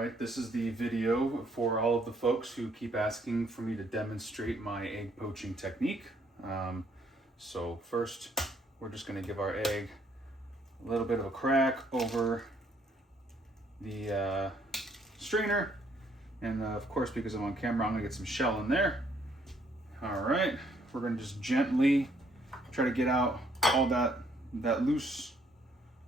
right, this is the video for all of the folks who keep asking for me to demonstrate my egg poaching technique. So first, we're just going to give our egg a little bit of a crack over the strainer. And of course, because I'm on camera, I'm going to get some shell in there. All right, we're going to just gently try to get out all that loose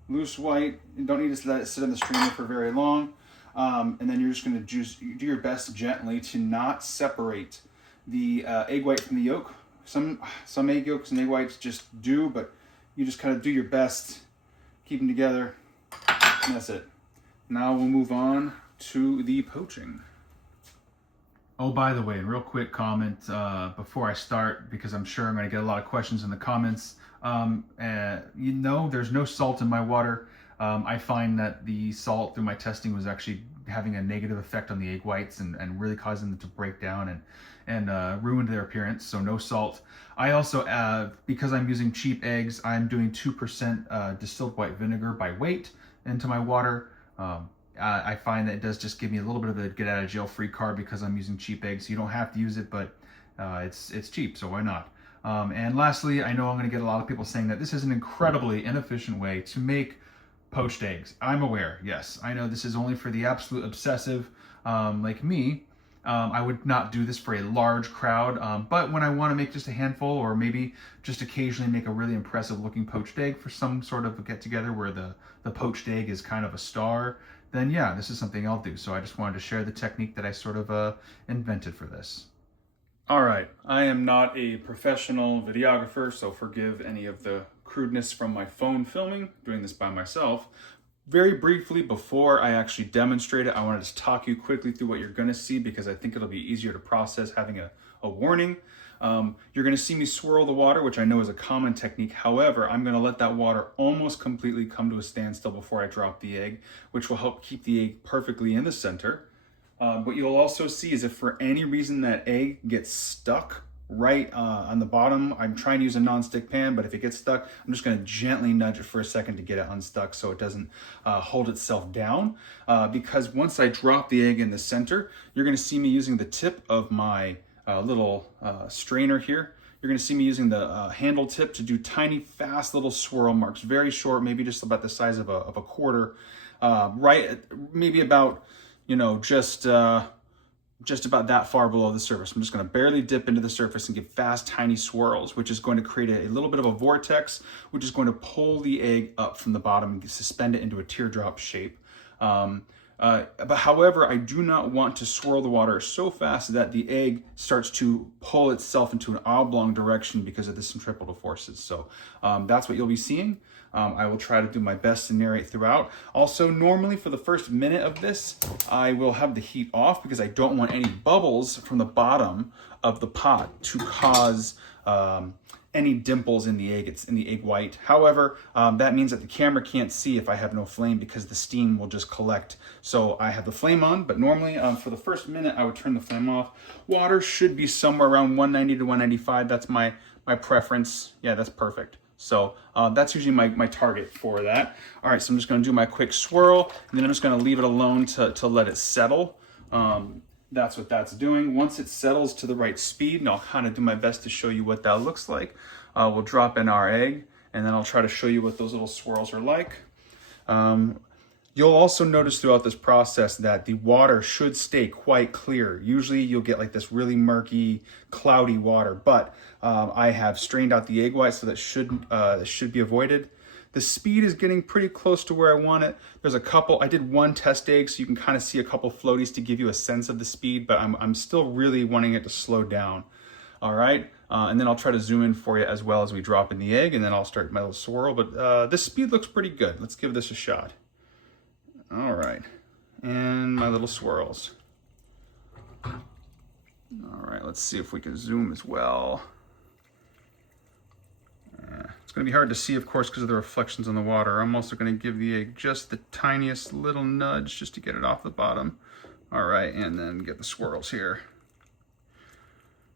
white. You don't need to let it sit in the strainer for very long. And then you're just going to do your best gently to not separate the egg white from the yolk. Some egg yolks and egg whites just do, but you just kind of do your best, keep them together, and that's it. Now we'll move on to the poaching. Oh, by the way, real quick comment before I start, because I'm sure I'm going to get a lot of questions in the comments. There's no salt in my water. I find that the salt through my testing was actually having a negative effect on the egg whites and really causing them to break down and ruined their appearance, so no salt. I also, because I'm using cheap eggs, I'm doing 2% distilled white vinegar by weight into my water. I find that it does just give me a little bit of a get out of jail free card because I'm using cheap eggs. You don't have to use it, but it's cheap, so why not? And lastly, I know I'm going to get a lot of people saying that this is an incredibly inefficient way to make poached eggs. I'm aware, yes. I know this is only for the absolute obsessive like me. I would not do this for a large crowd, but when I want to make just a handful or maybe just occasionally make a really impressive looking poached egg for some sort of a get together where the poached egg is kind of a star, then yeah, this is something I'll do. So I just wanted to share the technique that I sort of invented for this. All right, I am not a professional videographer, so forgive any of the crudeness from my phone filming, doing this by myself. Very briefly, before I actually demonstrate it, I wanted to talk you quickly through what you're going to see because I think it'll be easier to process having a warning. You're going to see me swirl the water, which I know is a common technique. However, I'm going to let that water almost completely come to a standstill before I drop the egg, which will help keep the egg perfectly in the center. What you'll also see is if for any reason that egg gets stuck right on the bottom, I'm trying to use a non-stick pan, but if it gets stuck, I'm just going to gently nudge it for a second to get it unstuck so it doesn't hold itself down. Because once I drop the egg in the center, you're going to see me using the tip of my little strainer here. You're going to see me using the handle tip to do tiny, fast little swirl marks, very short, maybe just about the size of a quarter, maybe about, just about that far below the surface. I'm just going to barely dip into the surface and give fast, tiny swirls, which is going to create a little bit of a vortex, which is going to pull the egg up from the bottom and suspend it into a teardrop shape. But however, I do not want to swirl the water so fast that the egg starts to pull itself into an oblong direction because of the centripetal forces. So that's what you'll be seeing. I will try to do my best to narrate throughout. Also, normally for the first minute of this, I will have the heat off because I don't want any bubbles from the bottom of the pot to cause any dimples in the egg. It's in the egg white. However, that means that the camera can't see if I have no flame because the steam will just collect. So I have the flame on, but normally for the first minute, I would turn the flame off. Water should be somewhere around 190 to 195. That's my preference. Yeah, that's perfect. So that's usually my target for that. All right, so I'm just gonna do my quick swirl, and then I'm just gonna leave it alone to let it settle. That's what that's doing. Once it settles to the right speed, and I'll kind of do my best to show you what that looks like, we'll drop in our egg, and then I'll try to show you what those little swirls are like. You'll also notice throughout this process that the water should stay quite clear. Usually you'll get like this really murky, cloudy water, but I have strained out the egg white, so that should be avoided. The speed is getting pretty close to where I want it. There's a couple, I did one test egg, so you can kind of see a couple floaties to give you a sense of the speed, but I'm still really wanting it to slow down. All right, and then I'll try to zoom in for you as well as we drop in the egg, and then I'll start my little swirl, but this speed looks pretty good. Let's give this a shot. All right, and my little swirls. All right, let's see if we can zoom as well. It's going to be hard to see, of course, because of the reflections on the water. I'm also going to give the egg just the tiniest little nudge just to get it off the bottom. All right, and then get the swirls here.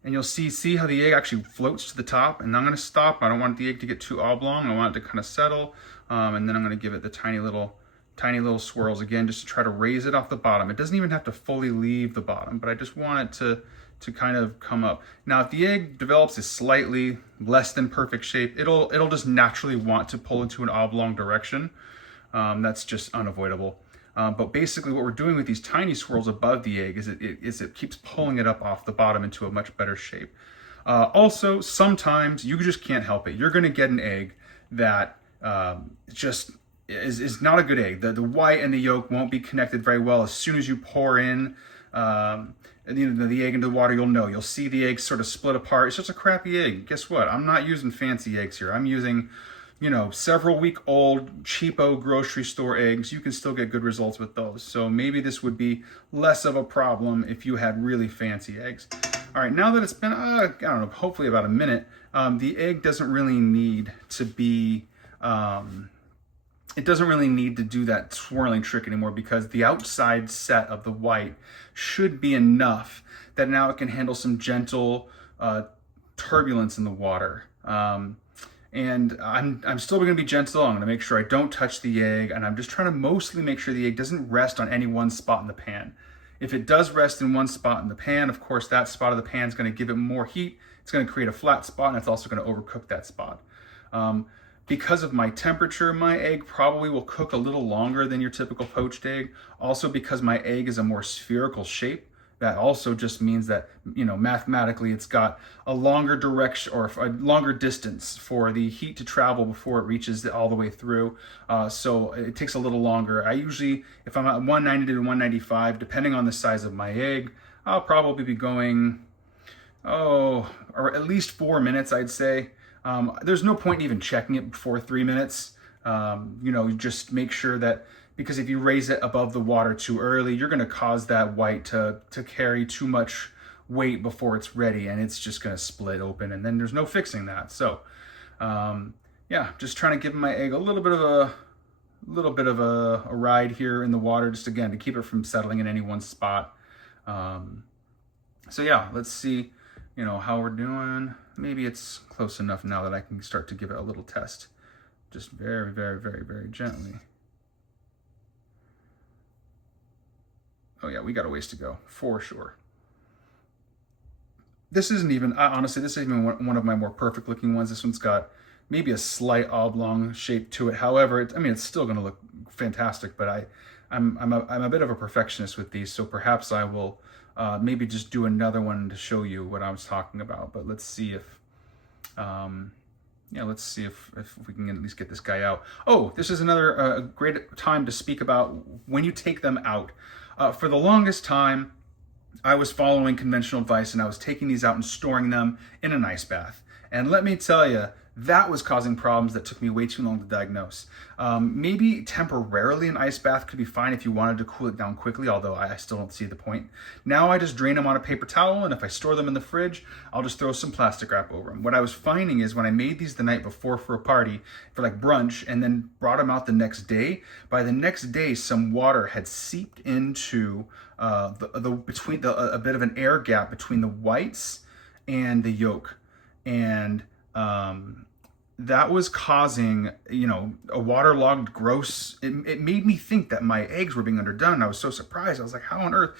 And you'll see how the egg actually floats to the top, and I'm going to stop. I don't want the egg to get too oblong. I want it to kind of settle, and then I'm going to give it the tiny little tiny little swirls again, just to try to raise it off the bottom. It doesn't even have to fully leave the bottom, but I just want it to kind of come up. Now, if the egg develops a slightly less than perfect shape, it'll just naturally want to pull into an oblong direction. That's just unavoidable. But basically what we're doing with these tiny swirls above the egg is it keeps pulling it up off the bottom into a much better shape. Also, sometimes you just can't help it. You're gonna get an egg that just is not a good egg. The white and the yolk won't be connected very well. As soon as you pour in the egg into the water, you'll see the egg sort of split apart. It's just a crappy egg. Guess what? I'm not using fancy eggs here. I'm using, several week old cheapo grocery store eggs. You can still get good results with those. So maybe this would be less of a problem if you had really fancy eggs. All right, now that it's been, I don't know, hopefully about a minute, the egg doesn't really need to be, it doesn't really need to do that swirling trick anymore, because the outside set of the white should be enough that now it can handle some gentle turbulence in the water. And I'm still going to be gentle. I'm going to make sure I don't touch the egg, and I'm just trying to mostly make sure the egg doesn't rest on any one spot in the pan. If it does rest in one spot in the pan, of course, that spot of the pan is going to give it more heat. It's going to create a flat spot, and it's also going to overcook that spot. Because of my temperature, my egg probably will cook a little longer than your typical poached egg. Also, because my egg is a more spherical shape, that also just means that, mathematically it's got a longer direction or a longer distance for the heat to travel before it reaches all the way through. So it takes a little longer. I usually, if I'm at 190 to 195, depending on the size of my egg, I'll probably be going, or at least 4 minutes, I'd say. There's no point in even checking it before 3 minutes. Just make sure that, because if you raise it above the water too early, you're going to cause that white to carry too much weight before it's ready, and it's just going to split open, and then there's no fixing that. So, just trying to give my egg a little bit of a ride here in the water, just again to keep it from settling in any one spot. Let's see, how we're doing. Maybe it's close enough now that I can start to give it a little test, just very, very, very, very gently. Oh yeah, we got a ways to go, for sure. This isn't even, honestly, this isn't even one of my more perfect looking ones. This one's got maybe a slight oblong shape to it. However, it's still gonna look fantastic, but I'm a bit of a perfectionist with these, so perhaps I will maybe just do another one to show you what I was talking about. But let's see if, if we can at least get this guy out. Oh, this is another great time to speak about when you take them out. For the longest time, I was following conventional advice, and I was taking these out and storing them in an ice bath. And let me tell you, that was causing problems that took me way too long to diagnose. Maybe temporarily an ice bath could be fine if you wanted to cool it down quickly, although I still don't see the point. Now I just drain them on a paper towel, and if I store them in the fridge, I'll just throw some plastic wrap over them. What I was finding is when I made these the night before for a party, for like brunch, and then brought them out the next day, by the next day some water had seeped into a bit of an air gap between the whites and the yolk. And that was causing, a waterlogged, gross, it made me think that my eggs were being underdone. I was so surprised. I was like, how on earth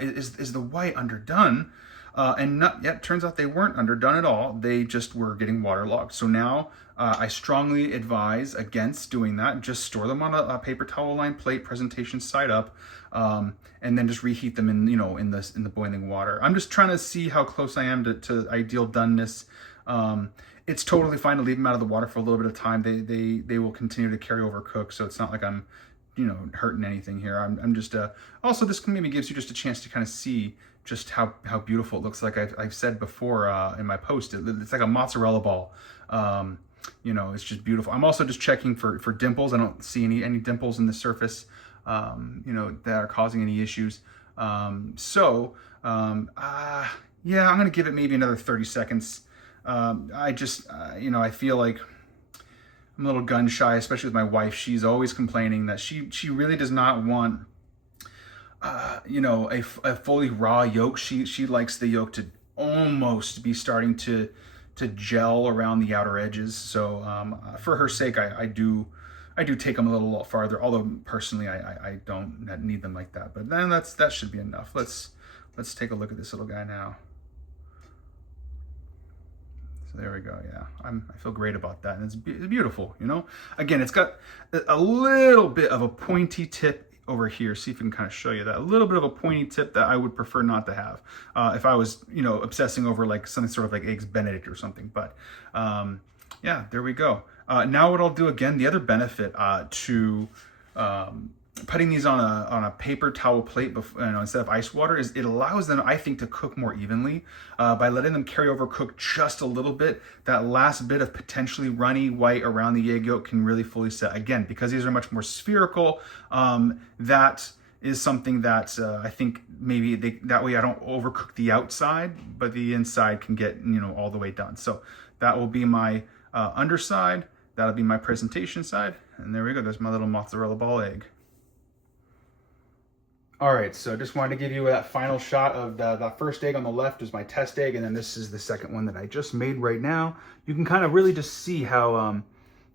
is the white underdone? And not yet, turns out they weren't underdone at all. They just were getting waterlogged. So now I strongly advise against doing that. Just store them on a paper towel lined plate, presentation side up, and then just reheat them in the boiling water. I'm just trying to see how close I am to ideal doneness. It's totally fine to leave them out of the water for a little bit of time. They will continue to carry over cook, so it's not like I'm hurting anything here. I'm just also, this maybe gives you just a chance to kind of see just how beautiful it looks. Like I've said before in my post, it's like a mozzarella ball. It's just beautiful. I'm also just checking for dimples. I don't see any dimples in the surface that are causing any issues. I'm gonna give it maybe another 30 seconds. I feel like I'm a little gun shy, especially with my wife. She's always complaining that she really does not want, a fully raw yolk. She likes the yolk to almost be starting to gel around the outer edges. So for her sake, I do I do take them a little farther, although personally I don't need them like that. But then that should be enough. Let's take a look at this little guy now. So there we go. Yeah, I feel great about that, and it's beautiful. You know, again, it's got a little bit of a pointy tip over here. See if we can kind of show you that. A little bit of a pointy tip that I would prefer not to have if I was, you know, obsessing over like something sort of like Eggs Benedict or something. But yeah, there we go. Now what I'll do again, the other benefit to putting these on a paper towel plate before, you know, instead of ice water is it allows them, I think, to cook more evenly by letting them carry over cook just a little bit. That last bit of potentially runny white around the egg yolk can really fully set. Again, because these are much more spherical, that is something that I think maybe that way I don't overcook the outside, but the inside can get, you know, all the way done. So that will be my underside. That'll be my presentation side. And there we go. There's my little mozzarella ball egg. All right, so just wanted to give you that final shot of the first egg on the left is my test egg, and then this is the second one that I just made right now. You can kind of really just see how,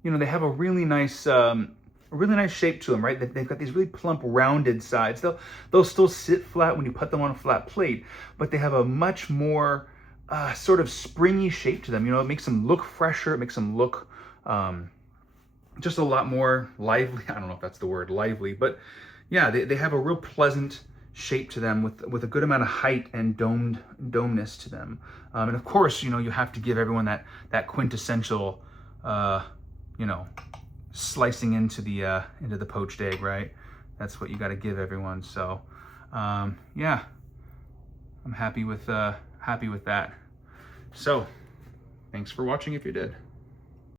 you know, they have a really nice shape to them, right? They've got these really plump, rounded sides. They'll still sit flat when you put them on a flat plate, but they have a much more sort of springy shape to them. You know, it makes them look fresher. It makes them look just a lot more lively. I don't know if that's the word, lively, but yeah, they have a real pleasant shape to them with a good amount of height and domeness to them. And of course, you know, you have to give everyone that quintessential, you know, slicing into the poached egg, right? That's what you got to give everyone. So, yeah, I'm happy with that. So, thanks for watching if you did.